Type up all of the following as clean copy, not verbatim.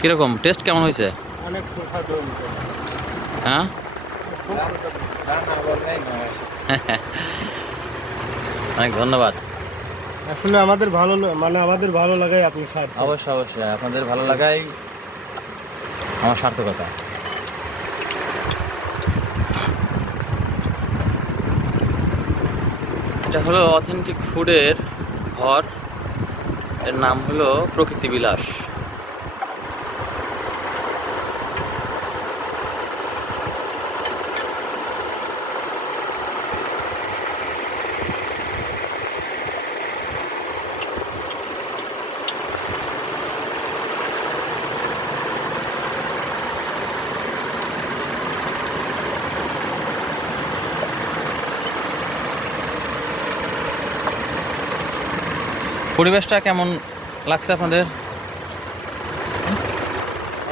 কিরকম টেস্ট কেমন হয়েছে? অনেক সুস্বাদু। হ্যাঁ অনেক ধন্যবাদ। আসলে আমাদের ভালো মানে আমাদের ভালো লাগাই আপনি সাথে। অবশ্যই অবশ্যই আপনাদের ভালো লাগাই আমার সার্থকতা। এটা হলো অথেন্টিক ফুডের ঘর, এর নাম হলো প্রকৃতি বিলাস। পরিবেশটা কেমন লাগছে আপনাদের?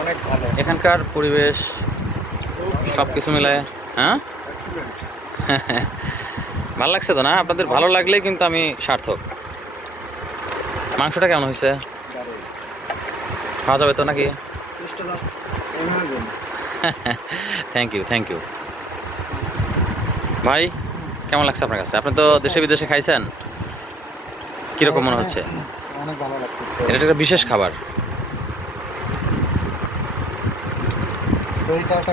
অনেক ভালো। এখানকার পরিবেশ সব কিছু মিলায়, হ্যাঁ ভালো লাগছে তো না? আপনাদের ভালো লাগলেই কিন্তু আমি সার্থক। মাংসটা কেমন হয়েছে? খাওয়া যাবে তো নাকি? থ্যাংক ইউ থ্যাংক ইউ ভাই। কেমন লাগছে আপনার কাছে? আপনি তো দেশে বিদেশে খাইছেন, কীরকম মনে হচ্ছে? অনেক ভালো লাগতেছে। এটা একটা বিশেষ খাবার। সই চাটা